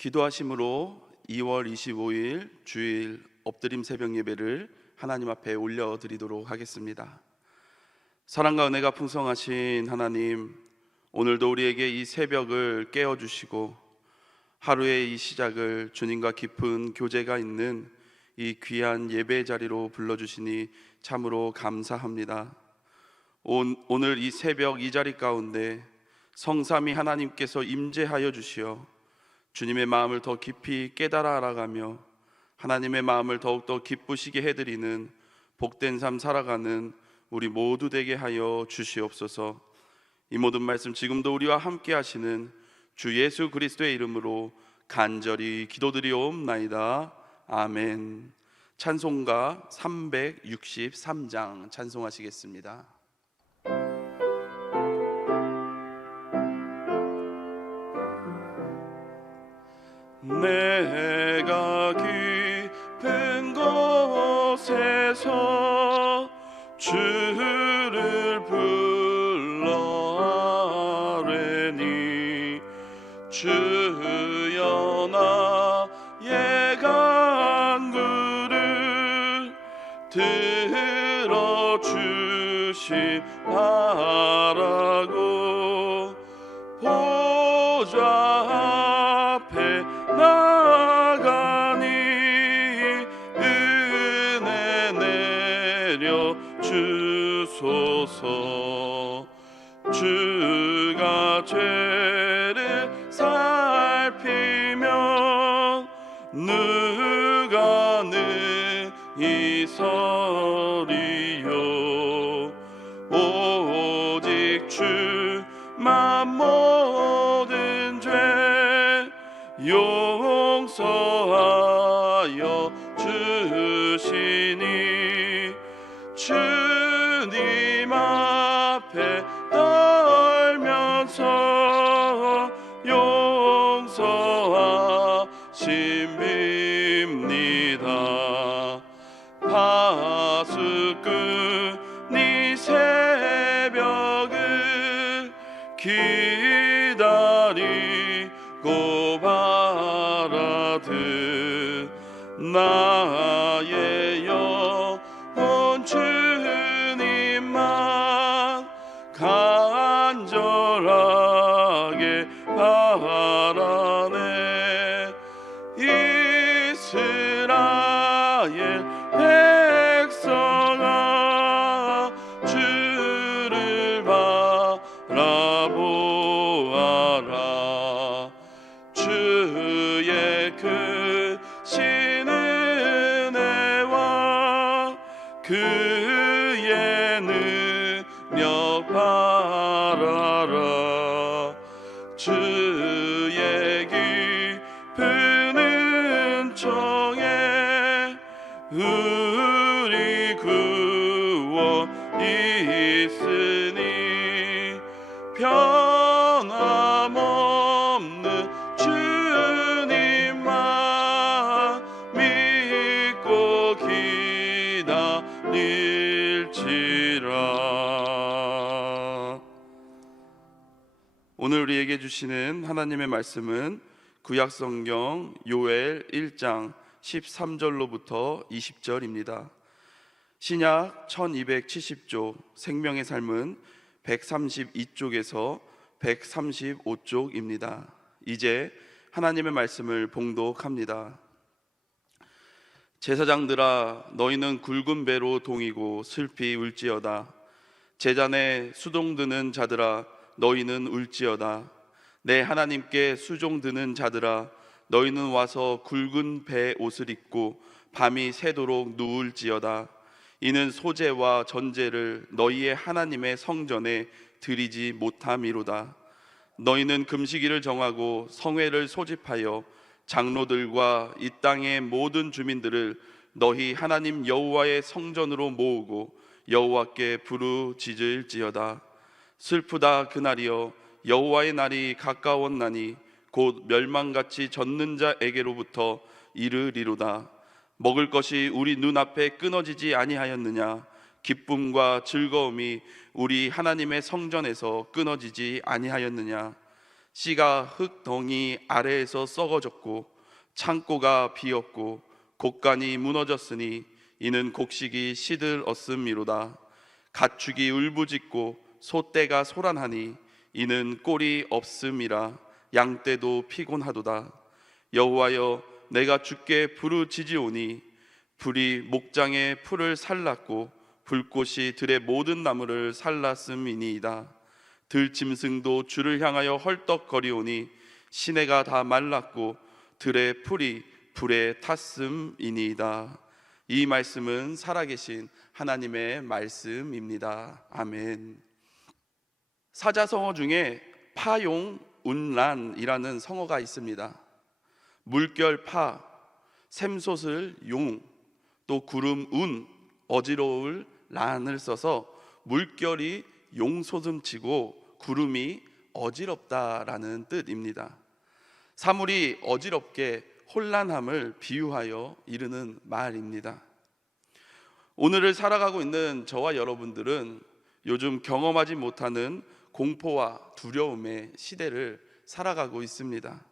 기도하심으로 2월 25일 주일 엎드림 새벽 예배를 하나님 앞에 올려드리도록 하겠습니다. 사랑과 은혜가 풍성하신 하나님, 오늘도 우리에게 이 새벽을 깨워주시고 하루의 이 시작을 주님과 깊은 교제가 있는 이 귀한 예배 자리로 불러주시니 참으로 감사합니다. 오늘 이 새벽 이 자리 가운데 성삼위 하나님께서 임재하여 주시어 주님의 마음을 더 깊이 깨달아 알아가며 하나님의 마음을 더욱더 기쁘시게 해드리는 복된 삶 살아가는 우리 모두 되게 하여 주시옵소서. 이 모든 말씀 지금도 우리와 함께 하시는 주 예수 그리스도의 이름으로 간절히 기도드리옵나이다. 아멘. 찬송가 363장 찬송하시겠습니다. 내가 깊은 곳에서 주를 불러 아뢰니 주여 나의 간구를 들어주시바라고 보좌 앞에 나가니 은혜 내려 주소서. 주가 죄를 살피면 누가 능히 서리요. 오직 주만 모든 죄 용서하여 주시니 주님 앞에 떨면서 용서하심입니다. 파수꾼이 새벽을 기다리고 바라듯 나의 영혼 주님만 간절하게 바라네. 이스라엘 백성아 주를 바라보아라. 주의 크신 은혜와 그의 능력 바라라. 주의 깊은 은총에 우리 구원 있으니 변함없는 주님만 믿고 기다릴지라. 오늘 우리에게 주시는 하나님의 말씀은 구약성경 요엘 1장 13절로부터 20절입니다. 신약 1270쪽, 생명의 삶은 132쪽에서 135쪽입니다. 이제 하나님의 말씀을 봉독합니다. 제사장들아, 너희는 굵은 배로 동이고 슬피 울지어다. 제잔에 수종드는 자들아, 너희는 울지어다. 내 하나님께 수종드는 자들아, 너희는 와서 굵은 배 옷을 입고 밤이 새도록 누울지어다. 이는 소제와 전제를 너희의 하나님의 성전에 드리지 못함이로다. 너희는 금식일을 정하고 성회를 소집하여 장로들과 이 땅의 모든 주민들을 너희 하나님 여호와의 성전으로 모으고 여호와께 부르짖을지어다. 슬프다 그날이여, 여호와의 날이 가까웠나니 곧 멸망같이 젖는 자에게로부터 이르리로다. 먹을 것이 우리 눈앞에 끊어지지 아니하였느냐? 기쁨과 즐거움이 우리 하나님의 성전에서 끊어지지 아니하였느냐? 씨가 흙덩이 아래에서 썩어졌고 창고가 비었고 곡간이 무너졌으니 이는 곡식이 시들었음이로다. 가축이 울부짖고 소떼가 소란하니 이는 꼴이 없음이라. 양떼도 피곤하도다. 여호와여, 내가 주께 부르짖으오니 불이 목장의 풀을 살랐고 불꽃이 들의 모든 나무를 살랐음이니이다. 들짐승도 주를 향하여 헐떡거리오니 시내가 다 말랐고 들의 풀이 불에 탔음이니이다. 이 말씀은 살아계신 하나님의 말씀입니다. 아멘. 사자성어 중에 파용운란이라는 성어가 있습니다. 물결 파, 샘솟을 용, 또 구름 운, 어지러울 란을 써서 물결이 용솟음치고 구름이 어지럽다라는 뜻입니다. 사물이 어지럽게 혼란함을 비유하여 이르는 말입니다. 오늘을 살아가고 있는 저와 여러분들은 요즘 경험하지 못하는 공포와 두려움의 시대를 살아가고 있습니다.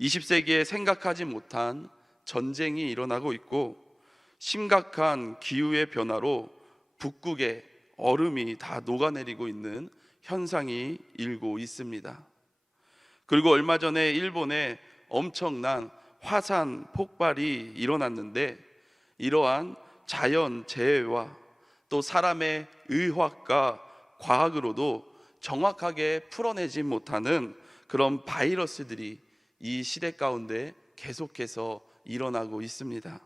20세기에 생각하지 못한 전쟁이 일어나고 있고 심각한 기후의 변화로 북극의 얼음이 다 녹아내리고 있는 현상이 일고 있습니다. 그리고 얼마 전에 일본에 엄청난 화산 폭발이 일어났는데 이러한 자연 재해와 또 사람의 의학과 과학으로도 정확하게 풀어내지 못하는 그런 바이러스들이 이 시대 가운데 계속해서 일어나고 있습니다.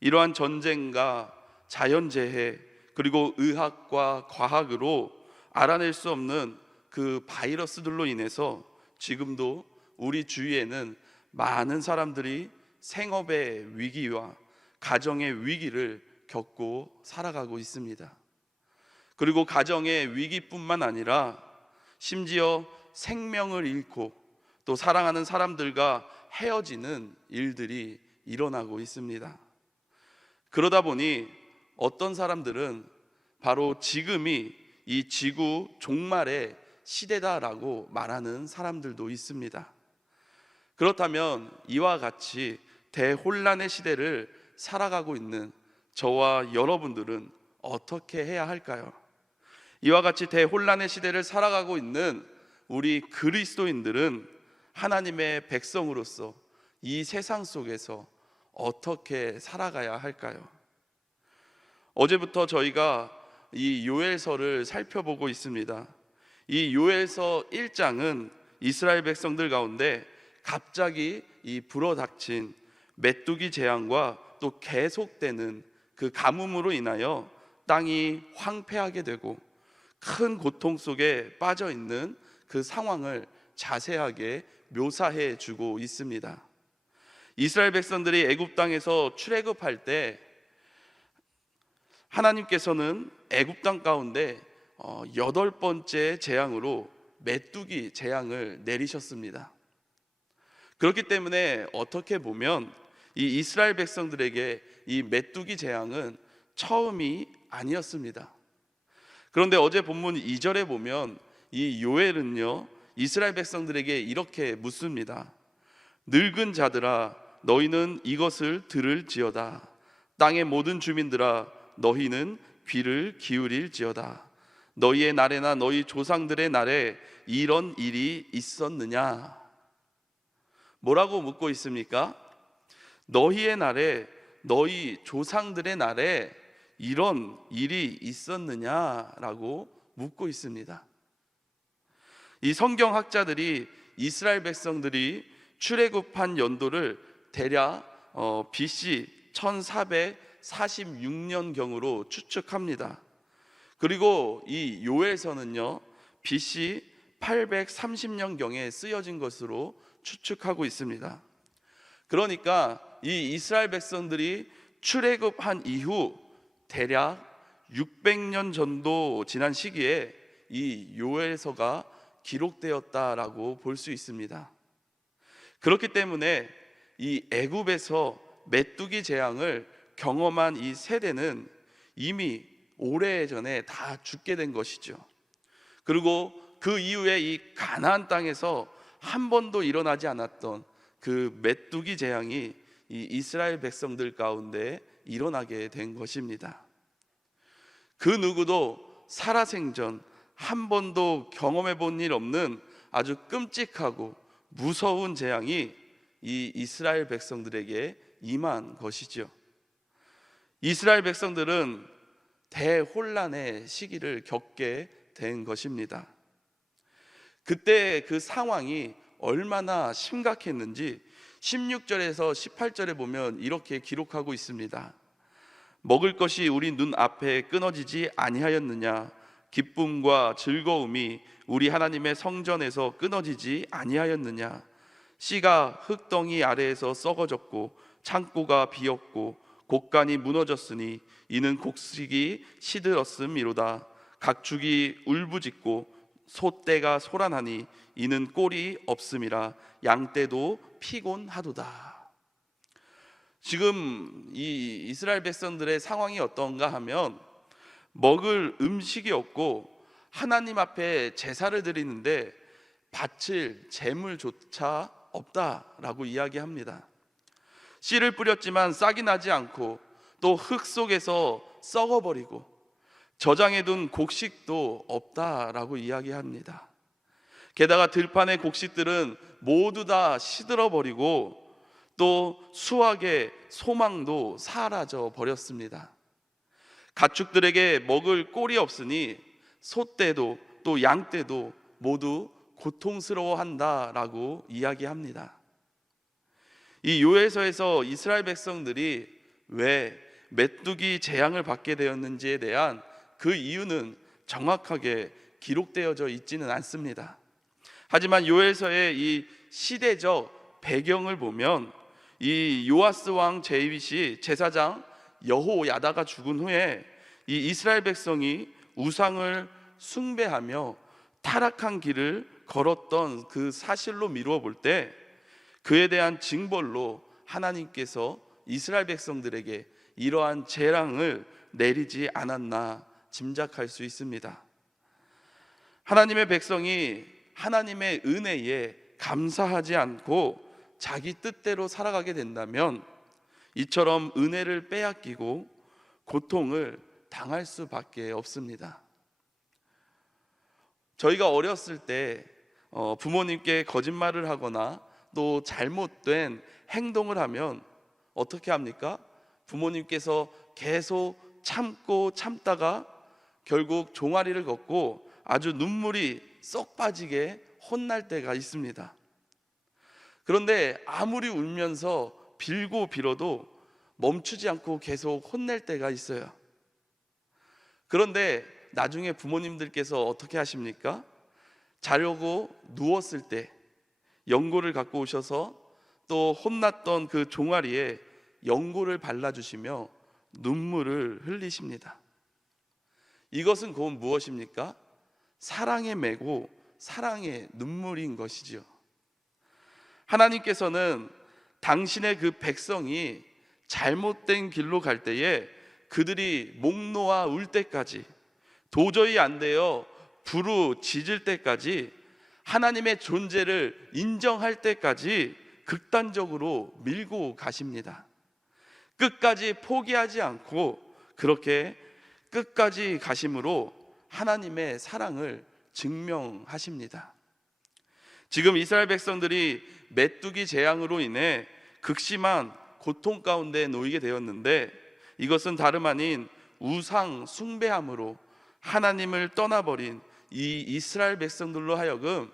이러한 전쟁과 자연재해 그리고 의학과 과학으로 알아낼 수 없는 그 바이러스들로 인해서 지금도 우리 주위에는 많은 사람들이 생업의 위기와 가정의 위기를 겪고 살아가고 있습니다. 그리고 가정의 위기뿐만 아니라 심지어 생명을 잃고 또 사랑하는 사람들과 헤어지는 일들이 일어나고 있습니다. 그러다 보니 어떤 사람들은 바로 지금이 이 지구 종말의 시대다라고 말하는 사람들도 있습니다. 그렇다면 이와 같이 대혼란의 시대를 살아가고 있는 저와 여러분들은 어떻게 해야 할까요? 이와 같이 대혼란의 시대를 살아가고 있는 우리 그리스도인들은 하나님의 백성으로서 이 세상 속에서 어떻게 살아가야 할까요? 어제부터 저희가 이 요엘서를 살펴보고 있습니다. 이 요엘서 1장은 이스라엘 백성들 가운데 갑자기 이 불어닥친 메뚜기 재앙과 또 계속되는 그 가뭄으로 인하여 땅이 황폐하게 되고 큰 고통 속에 빠져 있는 그 상황을 자세하게 묘사해 주고 있습니다. 이스라엘 백성들이 애굽 땅에서 출애굽할 때 하나님께서는 애굽 땅 가운데 8번째 재앙으로 메뚜기 재앙을 내리셨습니다. 그렇기 때문에 어떻게 보면 이 이스라엘 백성들에게 이 메뚜기 재앙은 처음이 아니었습니다. 그런데 어제 본문 2절에 보면 이 요엘은요 이스라엘 백성들에게 이렇게 묻습니다. 늙은 자들아 너희는 이것을 들을지어다. 땅의 모든 주민들아 너희는 귀를 기울일지어다. 너희의 날에나 너희 조상들의 날에 이런 일이 있었느냐? 뭐라고 묻고 있습니까? 너희의 날에 너희 조상들의 날에 이런 일이 있었느냐라고 묻고 있습니다. 이 성경학자들이 이스라엘 백성들이 출애굽한 연도를 대략 BC 1446년경으로 추측합니다. 그리고 이 요엘서는요 BC 830년경에 쓰여진 것으로 추측하고 있습니다. 그러니까 이 이스라엘 백성들이 출애굽한 이후 대략 600년 정도 지난 시기에 이 요엘서가 기록되었다라고 볼 수 있습니다. 그렇기 때문에 이 애굽에서 메뚜기 재앙을 경험한 이 세대는 이미 오래전에 다 죽게 된 것이죠. 그리고 그 이후에 이 가나안 땅에서 한 번도 일어나지 않았던 그 메뚜기 재앙이 이 이스라엘 백성들 가운데 일어나게 된 것입니다. 그 누구도 살아생전 한 번도 경험해 본 일 없는 아주 끔찍하고 무서운 재앙이 이 이스라엘 백성들에게 임한 것이죠. 이스라엘 백성들은 대혼란의 시기를 겪게 된 것입니다. 그때 그 상황이 얼마나 심각했는지 16절에서 18절에 보면 이렇게 기록하고 있습니다. 먹을 것이 우리 눈 앞에 끊어지지 아니하였느냐? 기쁨과 즐거움이 우리 하나님의 성전에서 끊어지지 아니하였느냐? 씨가 흙덩이 아래에서 썩어졌고 창고가 비었고 곡간이 무너졌으니 이는 곡식이 시들었음이로다. 각축이 울부짖고 소떼가 소란하니 이는 꼴이 없음이라. 양떼도 피곤하도다. 지금 이 이스라엘 백성들의 상황이 어떤가 하면 먹을 음식이 없고 하나님 앞에 제사를 드리는데 바칠 재물조차 없다라고 이야기합니다. 씨를 뿌렸지만 싹이 나지 않고 또 흙 속에서 썩어버리고 저장해둔 곡식도 없다라고 이야기합니다. 게다가 들판의 곡식들은 모두 다 시들어버리고 또 수확의 소망도 사라져 버렸습니다. 가축들에게 먹을 꼴이 없으니 소떼도 또 양떼도 모두 고통스러워한다라고 이야기합니다. 이 요엘서에서 이스라엘 백성들이 왜 메뚜기 재앙을 받게 되었는지에 대한 그 이유는 정확하게 기록되어져 있지는 않습니다. 하지만 요엘서의 이 시대적 배경을 보면 이 요아스 왕 제윗이 제사장 여호야다가 죽은 후에 이 이스라엘 백성이 우상을 숭배하며 타락한 길을 걸었던 그 사실로 미루어 볼 때 그에 대한 징벌로 하나님께서 이스라엘 백성들에게 이러한 재앙을 내리지 않았나 짐작할 수 있습니다. 하나님의 백성이 하나님의 은혜에 감사하지 않고 자기 뜻대로 살아가게 된다면 이처럼 은혜를 빼앗기고 고통을 당할 수밖에 없습니다. 저희가 어렸을 때 부모님께 거짓말을 하거나 또 잘못된 행동을 하면 어떻게 합니까? 부모님께서 계속 참고 참다가 결국 종아리를 걷고 아주 눈물이 쏙 빠지게 혼날 때가 있습니다. 그런데 아무리 울면서 빌고 빌어도 멈추지 않고 계속 혼낼 때가 있어요. 그런데 나중에 부모님들께서 어떻게 하십니까? 자려고 누웠을 때 연고를 갖고 오셔서 또 혼났던 그 종아리에 연고를 발라주시며 눈물을 흘리십니다. 이것은 곧 무엇입니까? 사랑의 매고 사랑의 눈물인 것이죠. 하나님께서는 당신의 그 백성이 잘못된 길로 갈 때에 그들이 목 놓아 울 때까지, 도저히 안 되어 부르짖을 때까지, 하나님의 존재를 인정할 때까지 극단적으로 밀고 가십니다. 끝까지 포기하지 않고 그렇게 끝까지 가심으로 하나님의 사랑을 증명하십니다. 지금 이스라엘 백성들이 메뚜기 재앙으로 인해 극심한 고통 가운데 놓이게 되었는데 이것은 다름 아닌 우상 숭배함으로 하나님을 떠나버린 이 이스라엘 백성들로 하여금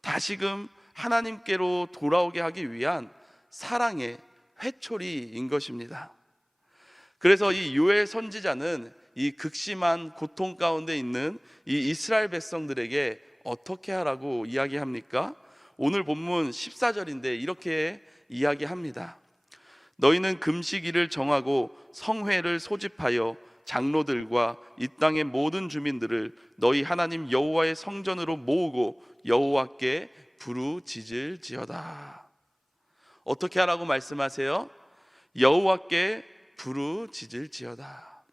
다시금 하나님께로 돌아오게 하기 위한 사랑의 회초리인 것입니다. 그래서 이 요엘 선지자는 이 극심한 고통 가운데 있는 이 이스라엘 백성들에게 어떻게 하라고 이야기합니까? 오늘 본문 14절인데 이렇게 이야기합니다. 너희는 금식일을 정하고 성회를 소집하여 장로들과 이 땅의 모든 주민들을 너희 하나님 여호와의 성전으로 모으고 여호와께 부르짖을지어다. 어떻게 하라고 말씀하세요? 여호와께 부르짖을지어다.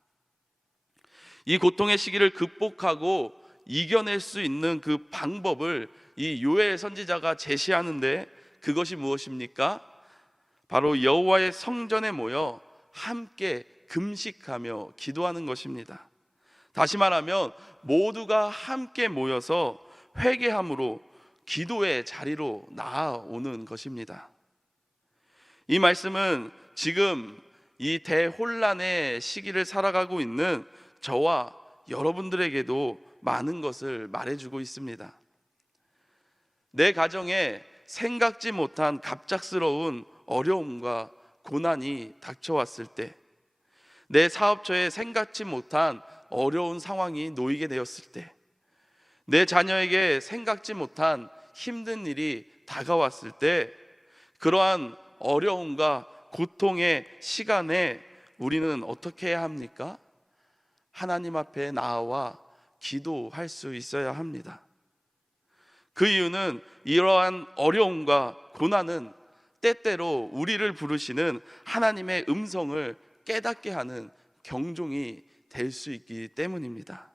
이 고통의 시기를 극복하고 이겨낼 수 있는 그 방법을 이 요엘 선지자가 제시하는데, 그것이 무엇입니까? 바로 여호와의 성전에 모여 함께 금식하며 기도하는 것입니다. 다시 말하면 모두가 함께 모여서 회개함으로 기도의 자리로 나아오는 것입니다. 이 말씀은 지금 이 대혼란의 시기를 살아가고 있는 저와 여러분들에게도 많은 것을 말해주고 있습니다. 내 가정에 생각지 못한 갑작스러운 어려움과 고난이 닥쳐왔을 때, 내 사업처에 생각지 못한 어려운 상황이 놓이게 되었을 때, 내 자녀에게 생각지 못한 힘든 일이 다가왔을 때, 그러한 어려움과 고통의 시간에 우리는 어떻게 해야 합니까? 하나님 앞에 나아와 기도할 수 있어야 합니다. 그 이유는 이러한 어려움과 고난은 때때로 우리를 부르시는 하나님의 음성을 깨닫게 하는 경종이 될 수 있기 때문입니다.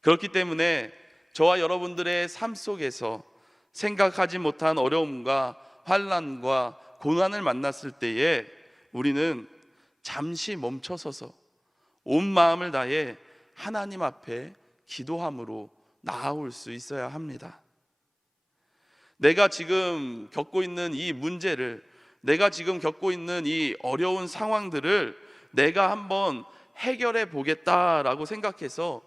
그렇기 때문에 저와 여러분들의 삶 속에서 생각하지 못한 어려움과 환난과 고난을 만났을 때에 우리는 잠시 멈춰서서 온 마음을 다해 하나님 앞에 기도함으로 나아올 수 있어야 합니다. 내가 지금 겪고 있는 이 문제를, 내가 지금 겪고 있는 이 어려운 상황들을 내가 한번 해결해 보겠다라고 생각해서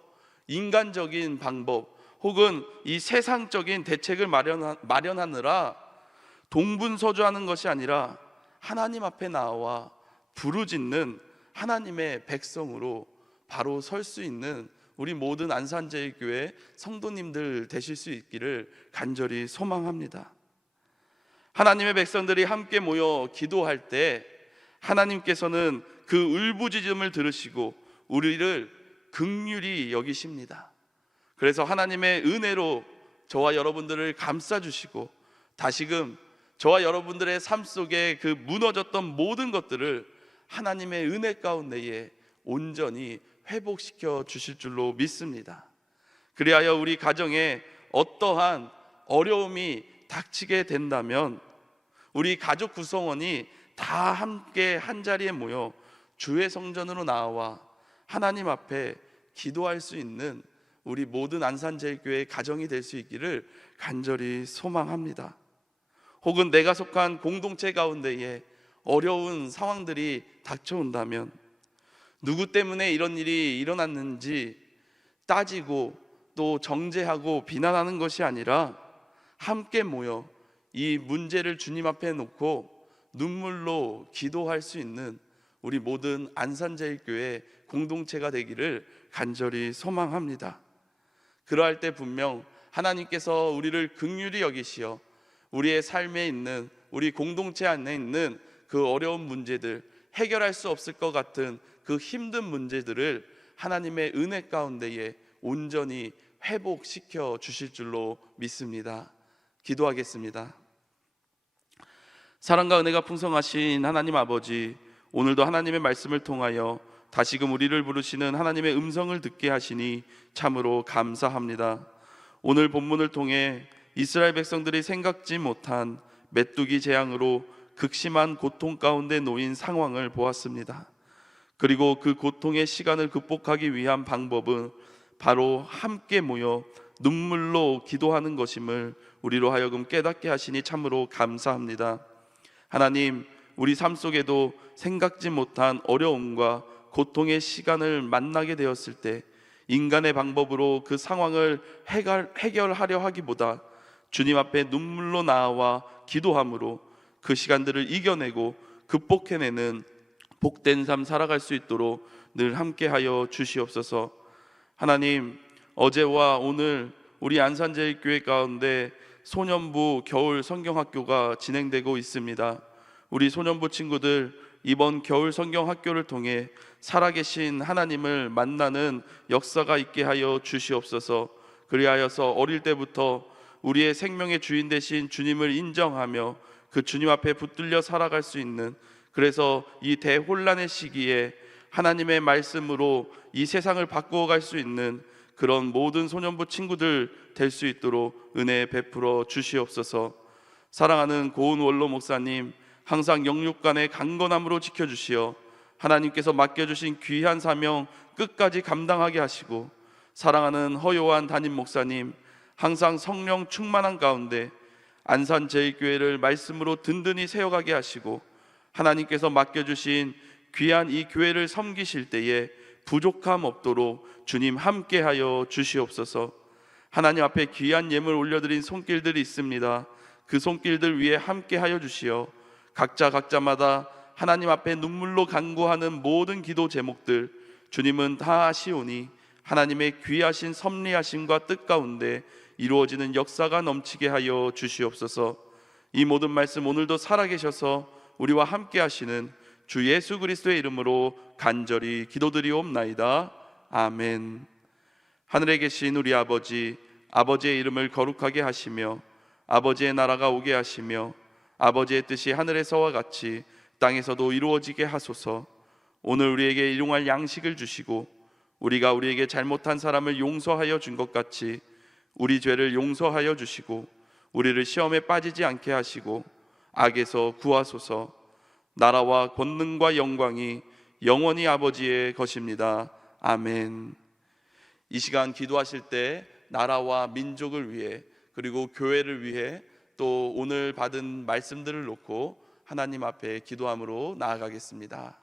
인간적인 방법 혹은 이 세상적인 대책을 마련하느라 동분서주하는 것이 아니라 하나님 앞에 나와 부르짖는 하나님의 백성으로 바로 설 수 있는 우리 모든 안산제일교회 성도님들 되실 수 있기를 간절히 소망합니다. 하나님의 백성들이 함께 모여 기도할 때 하나님께서는 그 울부짖음을 들으시고 우리를 긍휼히 여기십니다. 그래서 하나님의 은혜로 저와 여러분들을 감싸주시고 다시금 저와 여러분들의 삶 속에 그 무너졌던 모든 것들을 하나님의 은혜 가운데에 온전히 회복시켜 주실 줄로 믿습니다. 그리하여 우리 가정에 어떠한 어려움이 닥치게 된다면 우리 가족 구성원이 다 함께 한자리에 모여 주의 성전으로 나와 하나님 앞에 기도할 수 있는 우리 모든 안산제일교회의 가정이 될 수 있기를 간절히 소망합니다. 혹은 내가 속한 공동체 가운데에 어려운 상황들이 닥쳐온다면 누구 때문에 이런 일이 일어났는지 따지고 또 정죄하고 비난하는 것이 아니라 함께 모여 이 문제를 주님 앞에 놓고 눈물로 기도할 수 있는 우리 모든 안산제일교회 공동체가 되기를 간절히 소망합니다. 그러할 때 분명 하나님께서 우리를 긍휼히 여기시어 우리의 삶에 있는, 우리 공동체 안에 있는 그 어려운 문제들, 해결할 수 없을 것 같은 그 힘든 문제들을 하나님의 은혜 가운데에 온전히 회복시켜 주실 줄로 믿습니다. 기도하겠습니다. 사랑과 은혜가 풍성하신 하나님 아버지, 오늘도 하나님의 말씀을 통하여 다시금 우리를 부르시는 하나님의 음성을 듣게 하시니 참으로 감사합니다. 오늘 본문을 통해 이스라엘 백성들이 생각지 못한 메뚜기 재앙으로 극심한 고통 가운데 놓인 상황을 보았습니다. 그리고 그 고통의 시간을 극복하기 위한 방법은 바로 함께 모여 눈물로 기도하는 것임을 우리로 하여금 깨닫게 하시니 참으로 감사합니다. 하나님, 우리 삶 속에도 생각지 못한 어려움과 고통의 시간을 만나게 되었을 때 인간의 방법으로 그 상황을 해결하려 하기보다 주님 앞에 눈물로 나아와 기도함으로 그 시간들을 이겨내고 극복해내는 복된 삶 살아갈 수 있도록 늘 함께하여 주시옵소서. 하나님, 어제와 오늘 우리 안산제일교회 가운데 소년부 겨울 성경학교가 진행되고 있습니다. 우리 소년부 친구들 이번 겨울 성경학교를 통해 살아계신 하나님을 만나는 역사가 있게 하여 주시옵소서. 그리하여서 어릴 때부터 우리의 생명의 주인 되신 주님을 인정하며 그 주님 앞에 붙들려 살아갈 수 있는, 그래서 이 대혼란의 시기에 하나님의 말씀으로 이 세상을 바꾸어 갈 수 있는 그런 모든 소년부 친구들 될 수 있도록 은혜 베풀어 주시옵소서. 사랑하는 고은 원로 목사님, 항상 영육간의 강건함으로 지켜주시어 하나님께서 맡겨주신 귀한 사명 끝까지 감당하게 하시고, 사랑하는 허요한 담임 목사님, 항상 성령 충만한 가운데 안산제일교회를 말씀으로 든든히 세워가게 하시고, 하나님께서 맡겨주신 귀한 이 교회를 섬기실 때에 부족함 없도록 주님 함께하여 주시옵소서. 하나님 앞에 귀한 예물 올려드린 손길들이 있습니다. 그 손길들 위에 함께하여 주시어 각자마다 하나님 앞에 눈물로 간구하는 모든 기도 제목들 주님은 다 아시오니 하나님의 귀하신 섭리하심과 뜻 가운데 이루어지는 역사가 넘치게 하여 주시옵소서. 이 모든 말씀 오늘도 살아계셔서 우리와 함께 하시는 주 예수 그리스도의 이름으로 간절히 기도드리옵나이다. 아멘. 하늘에 계신 우리 아버지, 아버지의 이름을 거룩하게 하시며 아버지의 나라가 오게 하시며 아버지의 뜻이 하늘에서와 같이 땅에서도 이루어지게 하소서. 오늘 우리에게 일용할 양식을 주시고 우리가 우리에게 잘못한 사람을 용서하여 준 것 같이 우리 죄를 용서하여 주시고 우리를 시험에 빠지지 않게 하시고 악에서 구하소서. 나라와 권능과 영광이 영원히 아버지의 것입니다. 아멘. 이 시간 기도하실 때 나라와 민족을 위해 그리고 교회를 위해 또 오늘 받은 말씀들을 놓고 하나님 앞에 기도함으로 나아가겠습니다.